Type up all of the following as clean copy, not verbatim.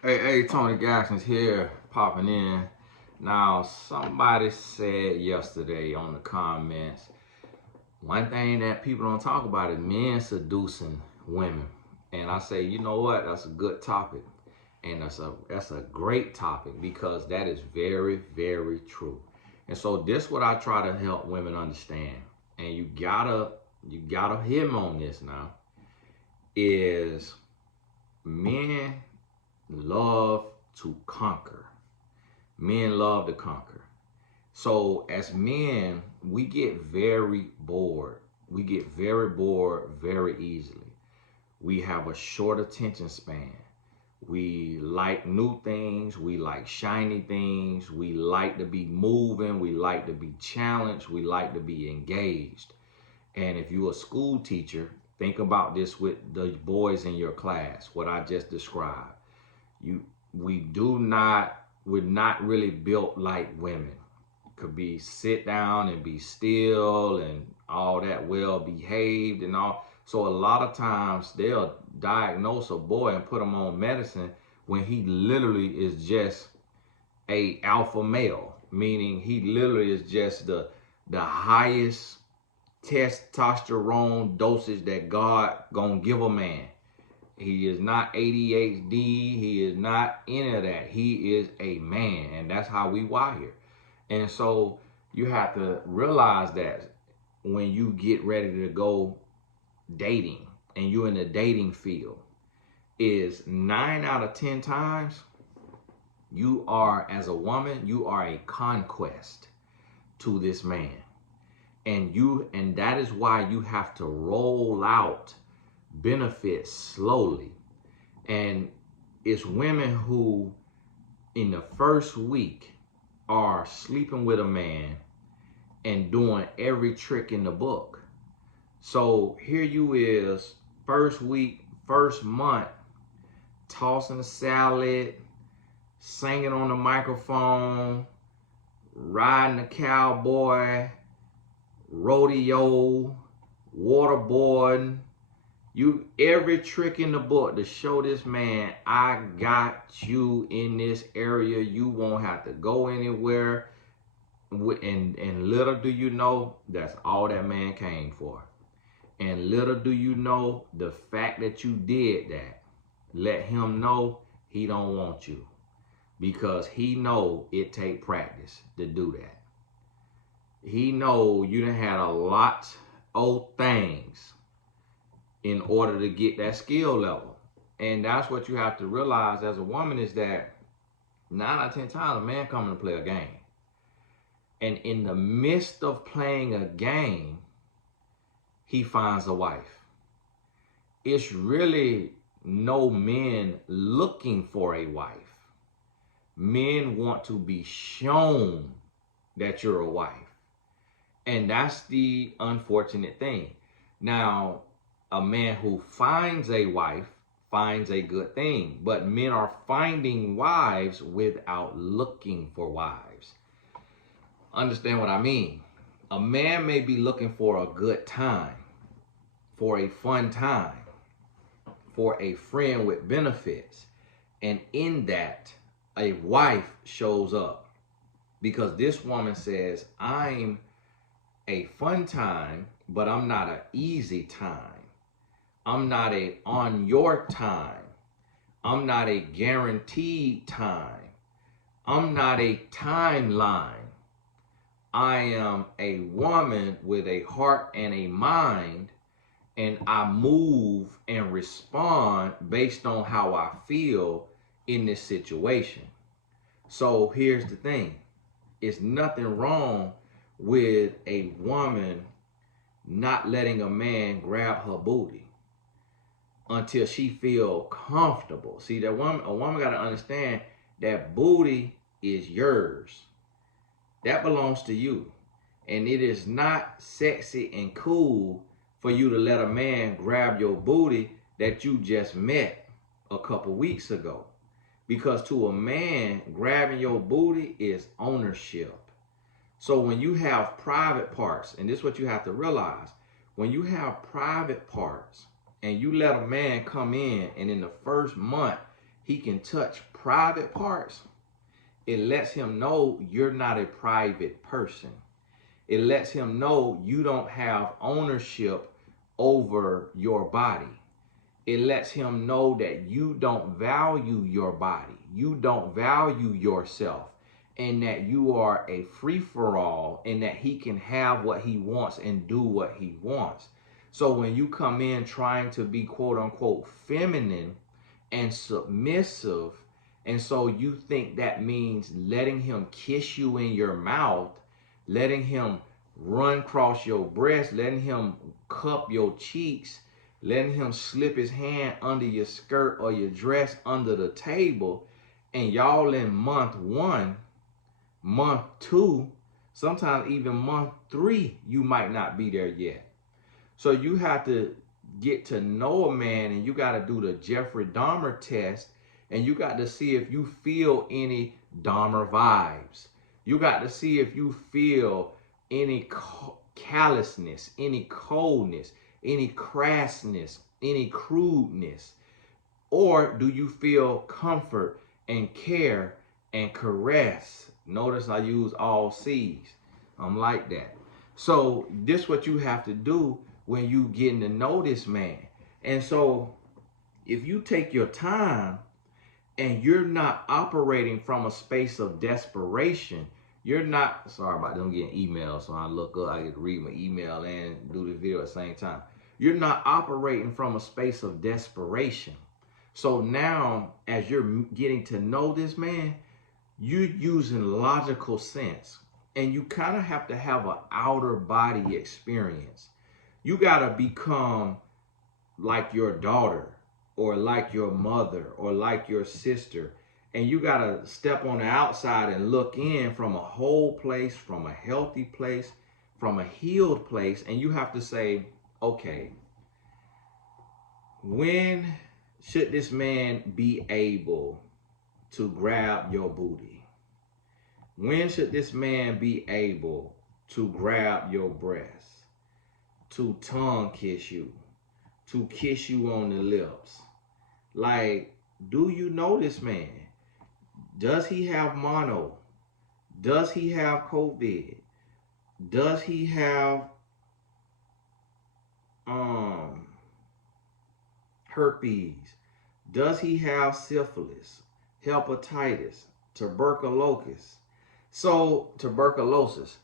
Hey, Tony Gackson's here, popping in. Now, somebody said yesterday on the comments, one thing that people don't talk about is men seducing women. And I say, you know what? That's a good topic. And that's a great topic because that is very, very true. And so this what I try to help women understand. And you gotta hear me on this now, is men love to conquer. Men love to conquer. So as men, we get very bored. We get very bored very easily. We have a short attention span. We like new things. We like shiny things. We like to be moving. We like to be challenged. We like to be engaged. And if you're a school teacher, think about this with the boys in your class, what I just described. You we do not we're not really built like women. Could be sit down and be still and all that, well behaved and all. So a lot of times they'll diagnose a boy and put him on medicine when he literally is just a alpha male, meaning he literally is just the highest testosterone dosage that God gonna give a man. He is not ADHD. He is not any of that. He is a man, and that's how we wire. And so you have to realize that when you get ready to go dating and you're in the dating field, is 9 out of 10 times you are, as a woman, you are a conquest to this man. And that is why you have to roll out benefits slowly. And it's women who in the first week are sleeping with a man and doing every trick in the book. So here you is, first week, first month, tossing a salad, singing on the microphone, riding a cowboy, rodeo, waterboarding, you every trick in the book to show this man, I got you in this area. You won't have to go anywhere. And little do you know, that's all that man came for. And little do you know, the fact that you did that, let him know he don't want you. Because he know it take practice to do that. He know you done had a lot of things in order to get that skill level. And that's what you have to realize as a woman, is that 9 out of 10 times a man coming to play a game. And in the midst of playing a game, he finds a wife. It's really no men looking for a wife. Men want to be shown that you're a wife. And that's the unfortunate thing. Now, a man who finds a wife finds a good thing, but men are finding wives without looking for wives. Understand what I mean? A man may be looking for a good time, for a fun time, for a friend with benefits, and in that, a wife shows up because this woman says, I'm a fun time, but I'm not an easy time. I'm not a on your time. I'm not a guaranteed time. I'm not a timeline. I am a woman with a heart and a mind, and I move and respond based on how I feel in this situation. So here's the thing. It's nothing wrong with a woman not letting a man grab her booty until she feel comfortable. See, a woman got to understand that booty is yours. That belongs to you. And it is not sexy and cool for you to let a man grab your booty that you just met a couple weeks ago. Because to a man, grabbing your booty is ownership. So when you have private parts, and this is what you have to realize, when you have private parts and you let a man come in and in the first month he can touch private parts, it lets him know you're not a private person. It lets him know you don't have ownership over your body. It lets him know that you don't value your body. You don't value yourself, and that you are a free-for-all, and that he can have what he wants and do what he wants. So when you come in trying to be quote unquote feminine and submissive, and so you think that means letting him kiss you in your mouth, letting him run across your breast, letting him cup your cheeks, letting him slip his hand under your skirt or your dress under the table, and y'all in month 1, month 2, sometimes even month 3, you might not be there yet. So you have to get to know a man, and you got to do the Jeffrey Dahmer test, and you got to see if you feel any Dahmer vibes. You got to see if you feel any callousness, any coldness, any crassness, any crudeness. Or do you feel comfort and care and caress? Notice I use all C's. I'm like that. So this is what you have to do when you getting to know this man. And so if you take your time and you're not operating from a space of desperation, you're not, sorry about them getting emails, so I look up, I get to read my email and do the video at the same time. You're not operating from a space of desperation. So now, as you're getting to know this man, you're using logical sense, and you kind of have to have an outer body experience. You got to become like your daughter, or like your mother, or like your sister. And you got to step on the outside and look in from a whole place, from a healthy place, from a healed place. And you have to say, okay, when should this man be able to grab your booty? When should this man be able to grab your breast, to tongue kiss you, to kiss you on the lips? Like, do you know this man? Does he have mono? Does he have COVID? Does he have herpes? Does he have syphilis, hepatitis, tuberculosis? So, tuberculosis.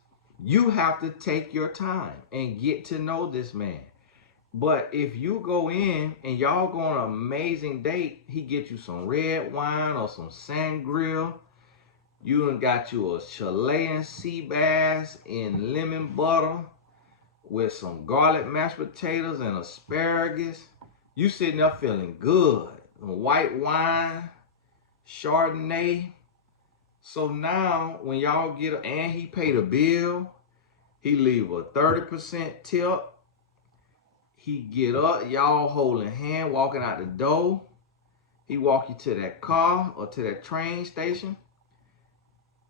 You have to take your time and get to know this man. But if you go in and y'all go on an amazing date, he get you some red wine or some sangria. You done got you a Chilean sea bass in lemon butter with some garlic mashed potatoes and asparagus. You sitting there feeling good. White wine, Chardonnay. So now when y'all get, and he paid a bill, he leave a 30% tip. He get up, y'all holding hand, walking out the door. He walk you to that car or to that train station,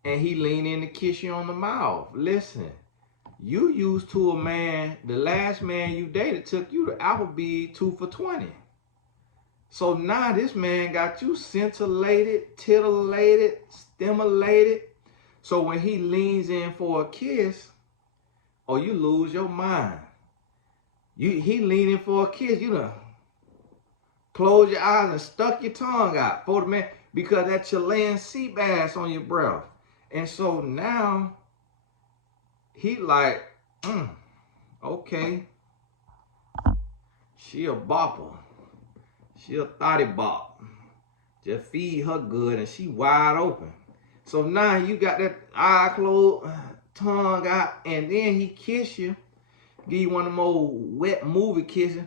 and he lean in to kiss you on the mouth. Listen, you used to a man, the last man you dated took you to Applebee's 2 for $20. So now this man got you scintillated, titillated, stimulated. So when he leans in for a kiss, oh, you lose your mind. He leaning for a kiss, you done close your eyes and stuck your tongue out for the man because that Chilean sea bass on your breath. And so now he like, okay, she a bopper. She a thotty bop. Just feed her good and she wide open. So now you got that eye closed, tongue out, and then he kiss you. Give you one of them old wet movie kisses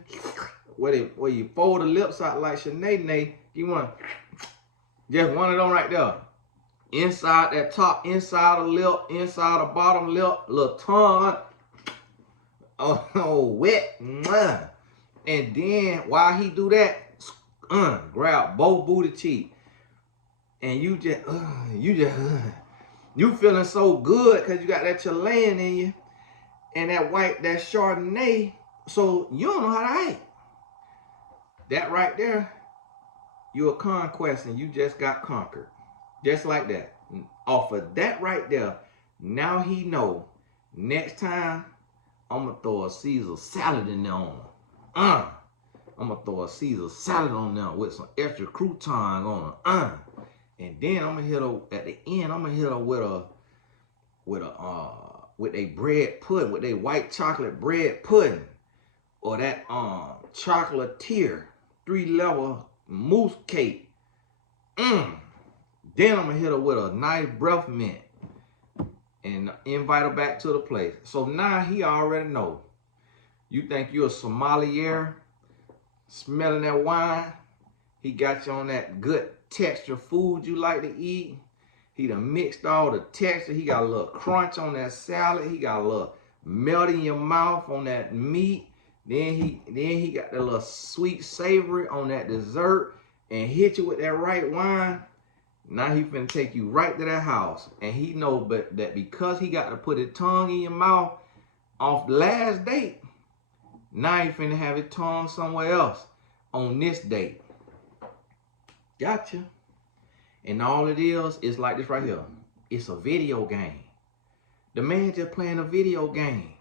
where you fold the lips out like Sinead. Give you one, just one of them right there. Inside that top, inside the lip, inside the bottom lip, little tongue. Oh, wet. And then while he do that, grab both booty cheeks. And you feeling so good because you got that Chilean in you. And that Chardonnay, so you don't know how to act. That right there, You're a conquest and you just got conquered. Just like that. Off of that right there, now he know next time I'm going to throw a Caesar salad in there on him. I'm going to throw a Caesar salad on there with some extra croutons on him. And then I'm going to hit her at the end, I'm going to hit her with a bread pudding, with a white chocolate bread pudding, or that chocolatier 3-level mousse cake. Then I'm gonna hit her with a nice breath mint and invite her back to the place. So now he already know. You think you're a sommelier, smelling that wine. He got you on that good texture food you like to eat. He done mixed all the texture. He got a little crunch on that salad. He got a little melt in your mouth on that meat. Then he got that little sweet savory on that dessert and hit you with that right wine. Now he finna take you right to that house. And he know that because he got to put his tongue in your mouth off the last date, now he finna have his tongue somewhere else on this date. Gotcha. And all it is like this right here. It's a video game. The man just playing a video game.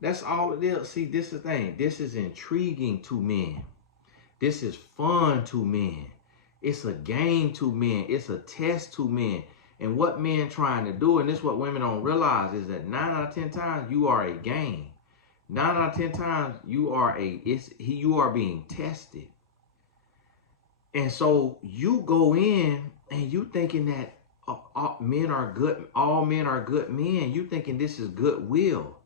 That's all it is. See, this is the thing. This is intriguing to men. This is fun to men. It's a game to men. It's a test to men. And what men trying to do, and this is what women don't realize, is that 9 out of 10 times you are a game. 9 out of 10 times you are being tested. And so you go in and you thinking that all men are good men. You thinking this is goodwill.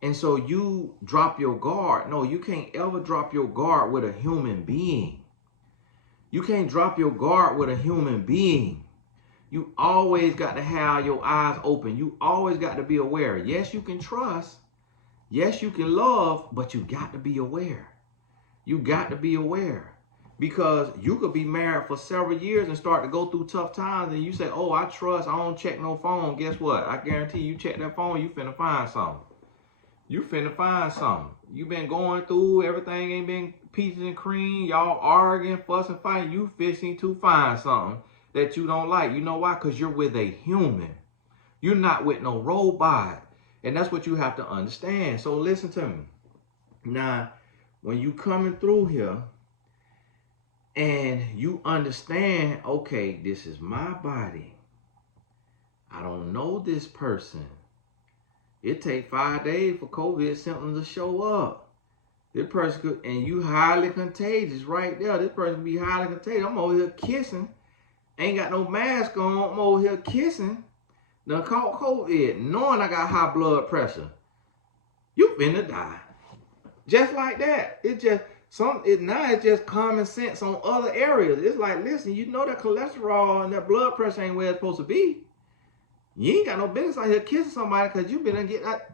And so you drop your guard. No, you can't ever drop your guard with a human being. You can't drop your guard with a human being. You always got to have your eyes open. You always got to be aware. Yes, you can trust. Yes, you can love, but you got to be aware. You got to be aware. Because you could be married for several years and start to go through tough times and you say, oh, I trust, I don't check no phone. Guess what? I guarantee you check that phone, you finna find something. You finna find something. You been going through, everything ain't been peaches and cream. Y'all arguing, fussing, fighting. You fishing to find something that you don't like. You know why? Because you're with a human. You're not with no robot. And that's what you have to understand. So listen to me. Now, when you coming through here, and you understand, okay, this is my body. I don't know this person. It take 5 days for COVID symptoms to show up. This person could, and you highly contagious right there. This person be highly contagious. I'm over here kissing. Ain't got no mask on. I'm over here kissing. Done caught COVID, knowing I got high blood pressure. You finna die. Just like that. It's just common sense on other areas. It's like, listen, you know that cholesterol and that blood pressure ain't where it's supposed to be. You ain't got no business out here kissing somebody because you been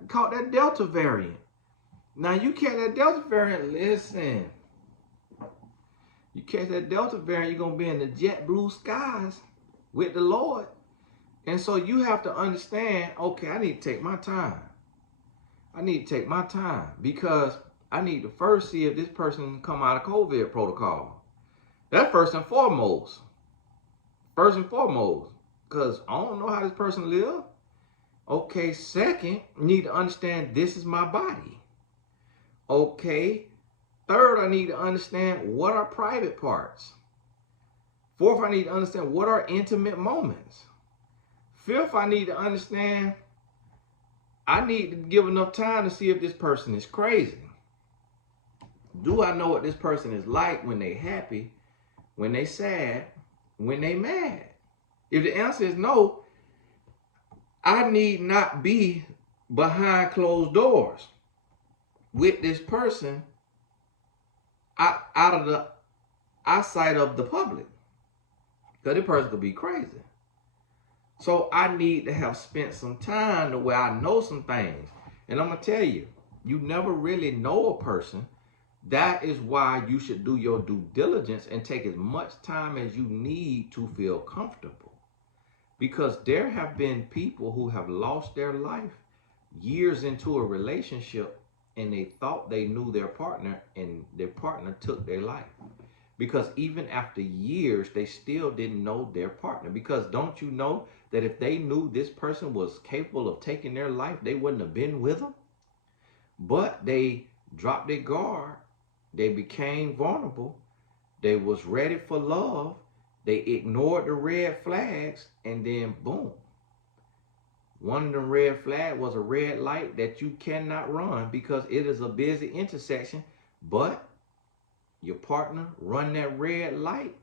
caught that Delta variant. Now you catch that Delta variant, listen. You catch that Delta variant, you're gonna be in the jet blue skies with the Lord. And so you have to understand, okay, I need to take my time. I need to take my time because I need to first see if this person come out of COVID protocol. That's first and foremost. First and foremost. Because I don't know how this person live. Okay, second, you need to understand this is my body. Okay. Third, I need to understand what are private parts. Fourth, I need to understand what are intimate moments. Fifth, I need to understand, I need to give enough time to see if this person is crazy. Do I know what this person is like when they happy, when they sad, when they mad? If the answer is no, I need not be behind closed doors with this person out of the eyesight of the public. Because this person could be crazy. So I need to have spent some time to where I know some things. And I'm going to tell you, you never really know a person. That is why you should do your due diligence and take as much time as you need to feel comfortable. Because there have been people who have lost their life years into a relationship and they thought they knew their partner and their partner took their life. Because even after years, they still didn't know their partner. Because don't you know that if they knew this person was capable of taking their life, they wouldn't have been with them? But they dropped their guard. They became vulnerable. They was ready for love. They ignored the red flags, and then boom. One of the red flags was a red light that you cannot run because it is a busy intersection. But your partner run that red light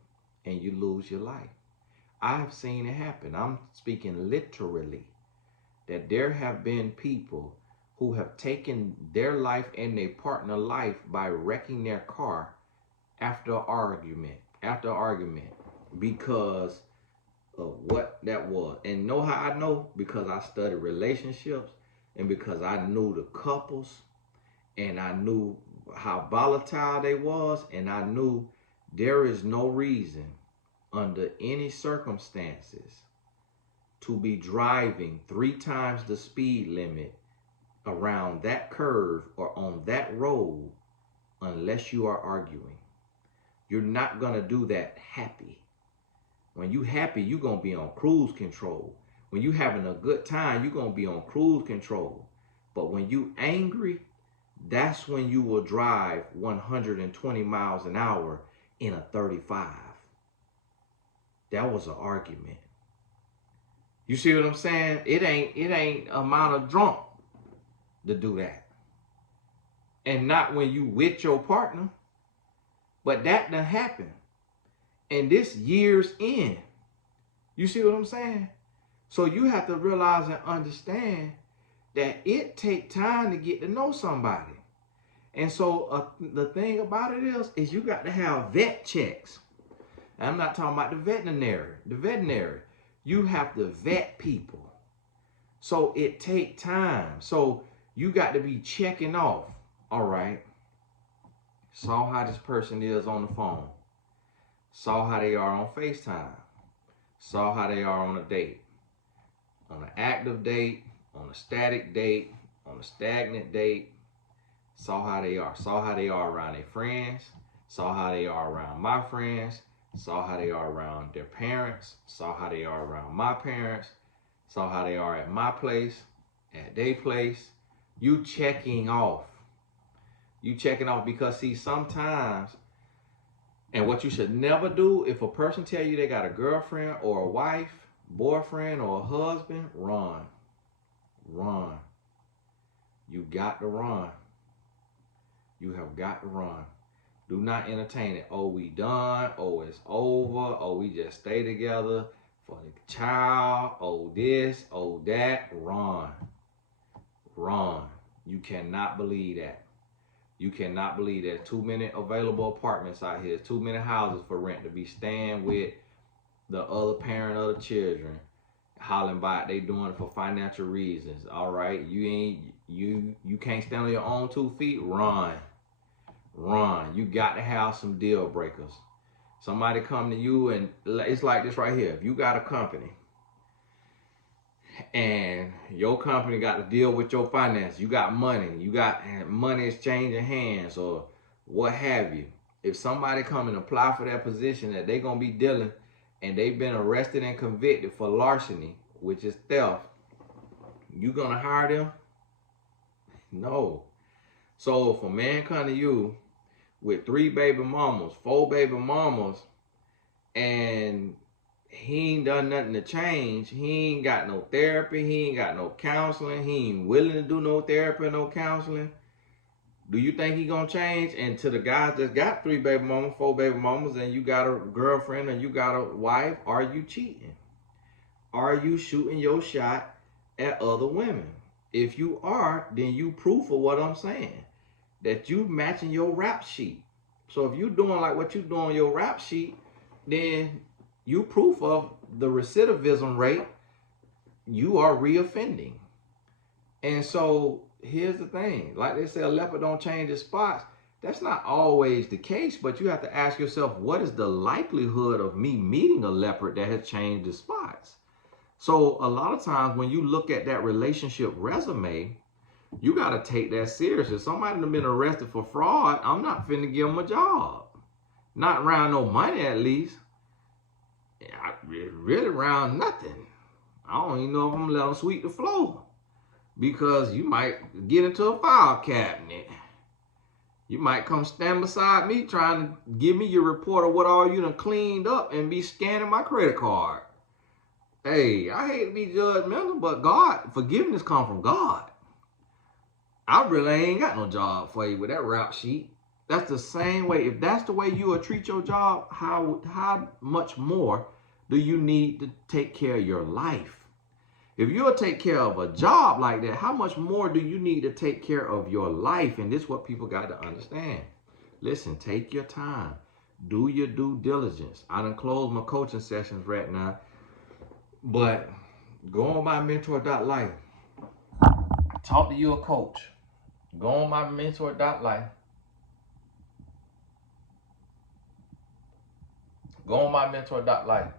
and you lose your life. I've seen it happen. I'm speaking literally, that there have been people who have taken their life and their partner life by wrecking their car after argument because of what that was. And know how I know? Because I studied relationships, and because I knew the couples, and I knew how volatile they was, and I knew there is no reason under any circumstances to be driving 3 times the speed limit around that curve or on that road unless you are arguing. You're not going to do that happy. When you happy, you're going to be on cruise control. When you having a good time, you're going to be on cruise control. But when you angry, that's when you will drive 120 miles an hour in a 35. That was an argument. You see what I'm saying? It ain't amount of drunk to do that. And not when you with your partner. But that done happened. And this year's in. You see what I'm saying? So you have to realize and understand that it takes time to get to know somebody. And so the thing about it is you got to have vet checks. And I'm not talking about the veterinary. You have to vet people. So it takes time. So you got to be checking off. All right. Saw how this person is on the phone. Saw how they are on FaceTime. Saw how they are on a date. On an active date, on a static date, on a stagnant date. Saw how they are. Saw how they are around their friends. Saw how they are around my friends. Saw how they are around their parents. Saw how they are around my parents. Saw how they are at my place, at their place. You checking off. You checking off because see, sometimes, and what you should never do, if a person tell you they got a girlfriend or a wife, boyfriend or a husband, run. Run. You got to run. You have got to run. Do not entertain it. Oh, we done. Oh, it's over. Oh, we just stay together for the child. Oh, this. Oh, that. Run. Run. You cannot believe that. You cannot believe that. Too many available apartments out here. Too many houses for rent to be staying with the other parent of the children, hollering about they doing it for financial reasons. All right, you can't stand on your own 2 feet. Run. Run. You got to have some deal breakers. Somebody come to you, and it's like this right here. If you got a company and your company got to deal with your finances, you got money is changing hands or what have you. If somebody come and apply for that position that they're going to be dealing, and they've been arrested and convicted for larceny, which is theft, you going to hire them? No. So if a man come to you with 3 baby mamas, 4 baby mamas, and he ain't done nothing to change, he ain't got no therapy, he ain't got no counseling, he ain't willing to do no therapy, no counseling, do you think he gonna change? And to the guys that got 3 baby mamas, 4 baby mamas, and you got a girlfriend and you got a wife, are you cheating? Are you shooting your shot at other women? If you are, then you proof of what I'm saying, that you matching your rap sheet. So if you doing like what you doing on your rap sheet, then you proof of the recidivism rate. You are reoffending. And so here's the thing, like they say, a leopard don't change his spots. That's not always the case, but you have to ask yourself, what is the likelihood of me meeting a leopard that has changed his spots? So a lot of times when you look at that relationship resume, you got to take that serious. If somebody has been arrested for fraud, I'm not finna give them a job. Not around no money, at least. Really around nothing. I don't even know if I'm gonna let them sweep the floor, because you might get into a file cabinet. You might come stand beside me trying to give me your report of what all you done cleaned up and be scanning my credit card. Hey, I hate to be judgmental, but God, forgiveness come from God. I really ain't got no job for you with that rap sheet. That's the same way. If that's the way you will treat your job, how much more do you need to take care of your life? If you'll take care of a job like that, how much more do you need to take care of your life? And this is what people got to understand. Listen, take your time. Do your due diligence. I done closed my coaching sessions right now, but go on mymentor.life. Talk to your coach. Go on mymentor.life. Go on mymentor.life.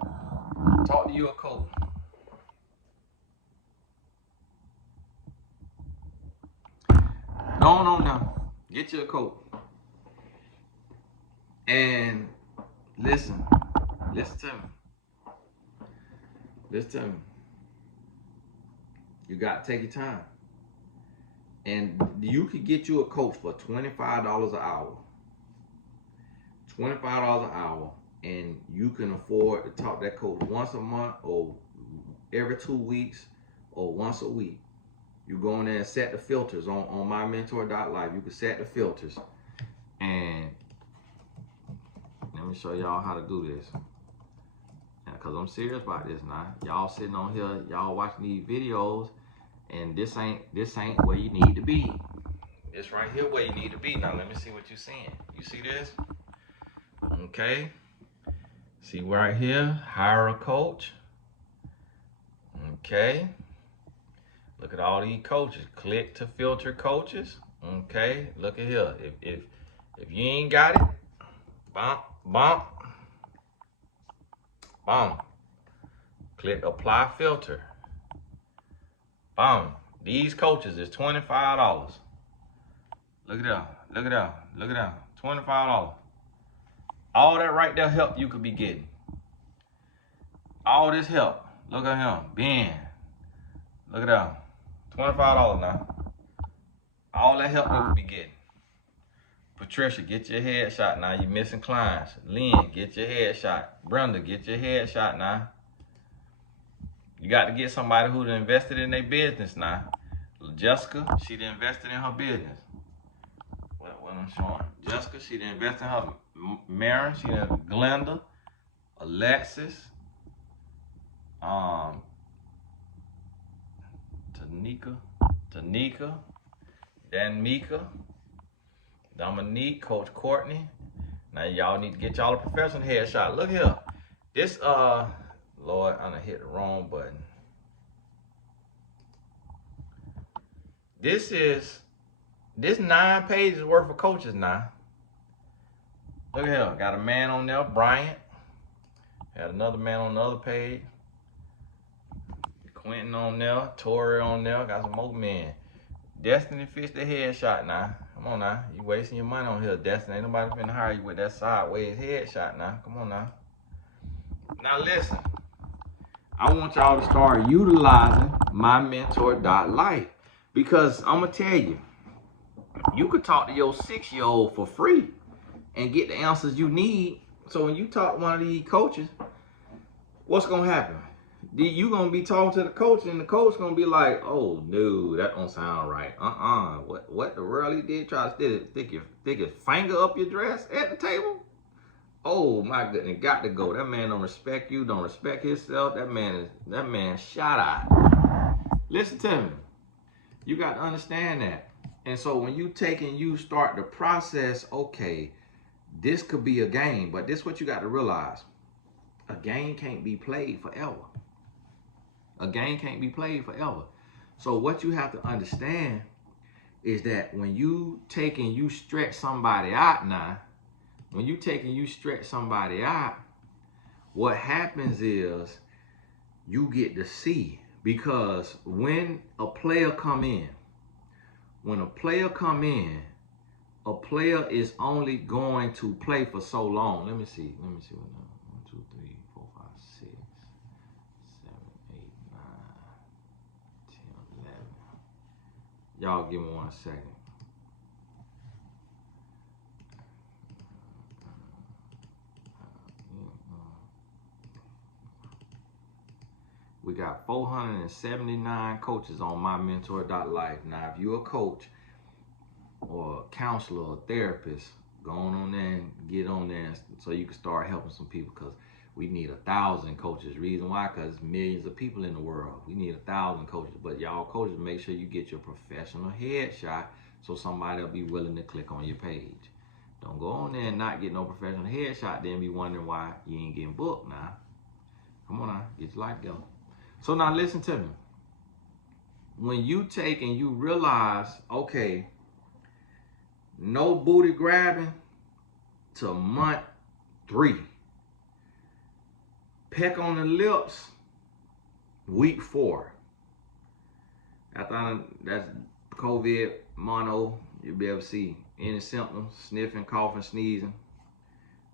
Talk to your coach. Go on now. Get you a coach. And listen to me. Listen to me. You got to take your time. And you could get you a coach for $25 an hour. $25 an hour. And you can afford to talk to that coach once a month, or every 2 weeks, or once a week. You go in there and set the filters on mymentor.life. You can set the filters. And let me show y'all how to do this. Because I'm serious about this now. Y'all sitting on here, y'all watching these videos, and this ain't where you need to be. This right here where you need to be. Now let me see what you're seeing. You see this? Okay. See right here, hire a coach. Okay. Look at all these coaches. Click to filter coaches. Okay. Look at here. If you ain't got it, bump. Click apply filter. Boom. These coaches is $25. Look at that. $25. All that right there help you could be getting. All this help. Look at him. Ben. Look at that. $25 now. All that help you could be getting. Patricia, get your headshot now. You missing clients. Lynn, get your headshot. Brenda, get your headshot now. You got to get somebody who's invested in their business now. Jessica, she done invested in her business. What I'm showing. Jessica, she done invested in her. Maren, she done. Glenda, Alexis, Tanika, Danmika, Dominique, Coach Courtney. Now y'all need to get y'all a professional headshot. Look here. This Lord, I done hit the wrong button. This 9 pages worth of coaches now. Look here, got a man on there, Bryant. Had another man on the other page. Quentin on there, Tori on there, got some more men. Destiny fits the headshot now. Come on now, you wasting your money on here, Destiny. Ain't nobody finna hire you with that sideways headshot now. Come on now. Now listen, I want y'all to start utilizing mymentor.life, because I'm gonna tell you, you could talk to your 6-year-old for free and get the answers you need. So when you talk to one of these coaches, what's gonna happen? You gonna be talking to the coach, and the coach gonna be like, "Oh no, that don't sound right. What the world he did? Try to stick his finger up your dress at the table? Oh my goodness, got to go. That man don't respect you, don't respect himself. That man shot out." Listen to me. You got to understand that. And so when you start the process, okay, this could be a game, but this is what you got to realize. A game can't be played forever. A game can't be played forever. So what you have to understand is that when you take and you stretch somebody out now, what happens is you get to see. Because when a player come in, a player is only going to play for so long. Let me see. Let me see. 1, 2, 3, 4, 5, 6, 7, 8, 9, 10, 11. Y'all give me 1 second. We got 479 coaches on mymentor.life. Now, if you're a coach or a counselor or therapist, go on there and get on there so you can start helping some people, because we need 1,000 coaches. Reason why? Because millions of people in the world. We need 1,000 coaches. But y'all coaches, make sure you get your professional headshot so somebody will be willing to click on your page. Don't go on there and not get no professional headshot, then be wondering why you ain't getting booked now. Come on now, get your life together. So now listen to me. When you take and you realize, okay, no booty grabbing to month 3. Peck on the lips, week 4. After that's COVID, mono, you'll be able to see any symptoms, sniffing, coughing, sneezing,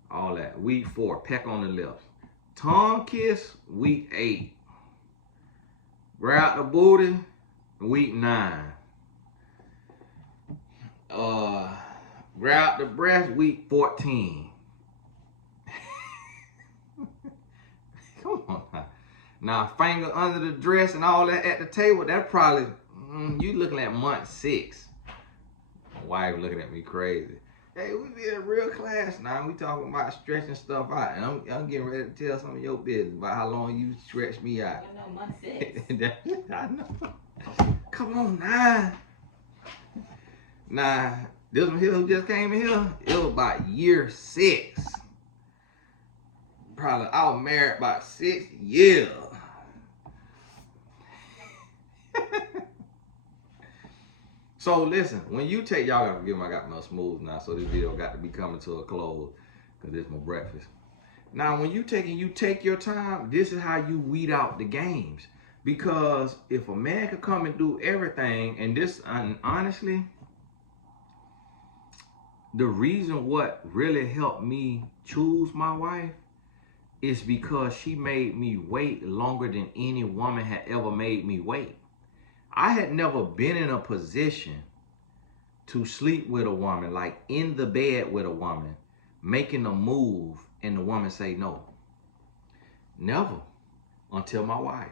all that. Week 4, peck on the lips. Tongue kiss, week 8. Grab the booty, week 9. Grab the breast, week 14. Come on now. Now, finger under the dress and all that at the table, that probably, you looking at month 6. My wife looking at me crazy. Hey, we be in a real class now. We talking about stretching stuff out. And I'm getting ready to tell some of your business about how long you stretch me out. I know, month 6. I know. Come on now. Nah, this one here who just came in here, it was about year 6. Probably, I was married about 6 years. So listen, when you take, y'all gotta forgive me, I got my smooth now, so this video got to be coming to a close because it's my breakfast. Now, when you take your time, this is how you weed out the games. Because if a man could come and do everything, and honestly, the reason what really helped me choose my wife is because she made me wait longer than any woman had ever made me wait. I had never been in a position to sleep with a woman, like in the bed with a woman, making a move and the woman say no. Never, until my wife.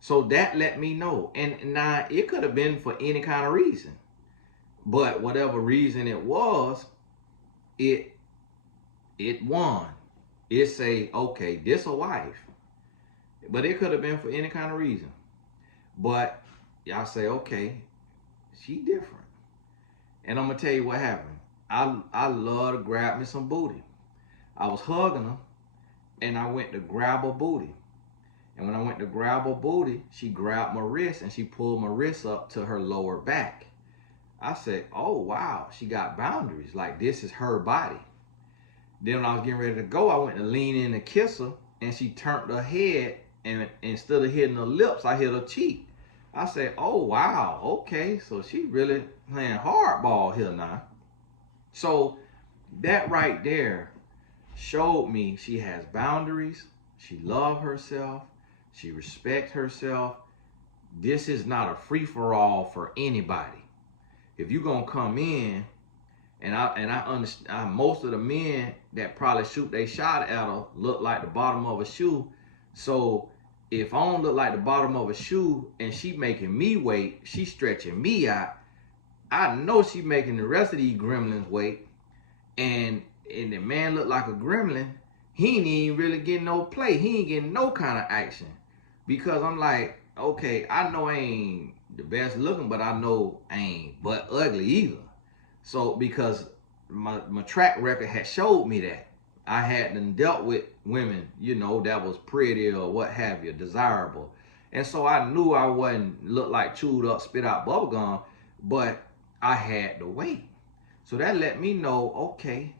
So that let me know. And now it could have been for any kind of reason, but whatever reason it was, it won. It say, okay, this a wife. But it could have been for any kind of reason. But y'all say, okay, she different. And I'm gonna tell you what happened. I love to grab me some booty. I was hugging her and I went to grab her booty. And when I went to grab her booty, she grabbed my wrist and she pulled my wrist up to her lower back. I said, oh wow, she got boundaries. Like, this is her body. Then when I was getting ready to go, I went to lean in and kiss her, and she turned her head, and instead of hitting her lips, I hit her cheek. I said, oh wow, okay, so she really playing hardball here now. So that right there showed me she has boundaries, she loves herself, she respects herself. This is not a free-for-all for anybody. If you're gonna come in, and I understand, most of the men that probably shoot they shot at her look like the bottom of a shoe. So if I don't look like the bottom of a shoe and she making me wait, she stretching me out, I know she making the rest of these gremlins wait. And the man look like a gremlin, he ain't even really getting no play. He ain't getting no kind of action. Because I'm like, okay, I know I ain't the best looking, but I know I ain't but ugly either. So because my track record had showed me that. I hadn't dealt with women, that was pretty or what have you, desirable. And so I knew I wasn't look like chewed up, spit out bubblegum, but I had to wait. So that let me know, okay.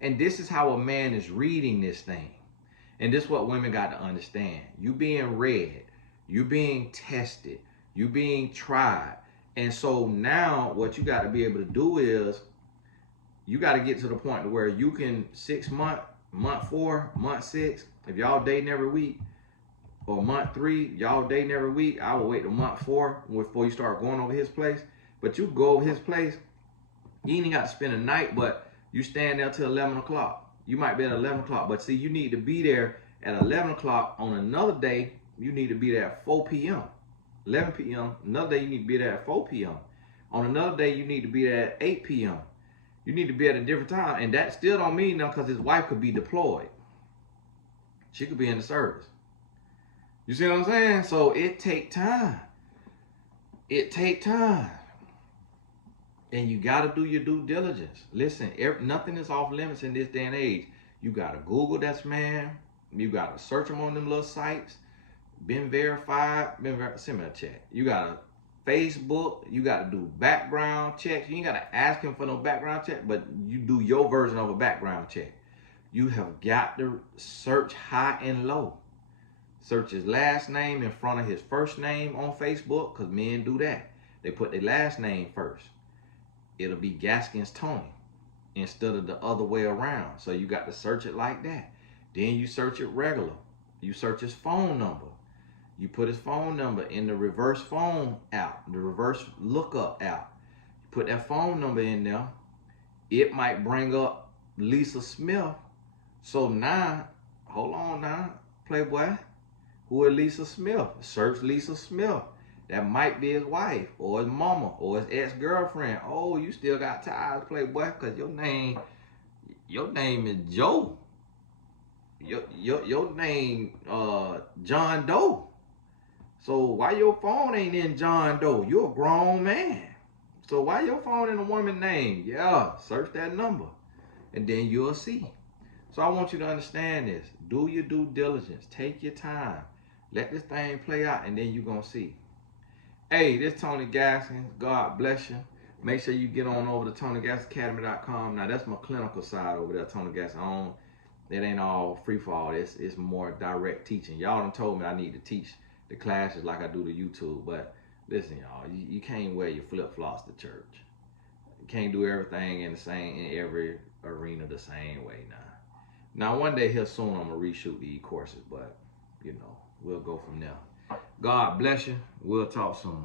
And this is how a man is reading this thing. And this is what women got to understand. You being read, you being tested, you being tried. And so now what you got to be able to do is You got to get to the point to where you can 6 month, month 4, month 6, if y'all dating every week, or month 3, y'all dating every week, I will wait till month 4 before you start going over his place. But you go over his place, you ain't got to spend a night, but you stand there till 11 o'clock. You might be at 11 o'clock, but see, you need to be there at 11 o'clock. On another day, you need to be there at 4 p.m. 11 p.m. Another day, you need to be there at 4 p.m. On another day, you need to be there at 8 p.m. You need to be at a different time. And that still don't mean nothing, because his wife could be deployed. She could be in the service. You see what I'm saying? So it take time. It take time. And you got to do your due diligence. Listen, nothing is off limits in this day and age. You got to Google that man. You got to search him on them little sites. Been verified. Send me a check. You got to Facebook. You got to do background checks. You ain't got to ask him for no background check, but you do your version of a background check. You have got to search high and low. Search his last name in front of his first name on Facebook, because men do that. They put their last name first. It'll be Gaskins Tony instead of the other way around. So you got to search it like that. Then you search it regular. You search his phone number. You put his phone number in the reverse phone app, the reverse lookup app. You put that phone number in there. It might bring up Lisa Smith. So now, hold on now, Playboy. Who is Lisa Smith? Search Lisa Smith. That might be his wife, or his mama, or his ex-girlfriend. Oh, you still got ties, Playboy, because your name is Joe. Your name John Doe. So why your phone ain't in John Doe? You're a grown man. So why your phone in a woman's name? Yeah, search that number, and then you'll see. So I want you to understand this. Do your due diligence. Take your time. Let this thing play out, and then you're going to see. Hey, this is Tony Gaskins. God bless you. Make sure you get on over to TonyGaskinsAcademy.com. Now, that's my clinical side over there, Tony Gaskins. It ain't all free fall. It's more direct teaching. Y'all done told me I need to teach the classes like I do to YouTube. But listen, y'all, you can't wear your flip-flops to church. You can't do everything in every arena the same way now. Now, one day here soon, I'm going to reshoot these courses, but, we'll go from there. God bless you. We'll talk soon.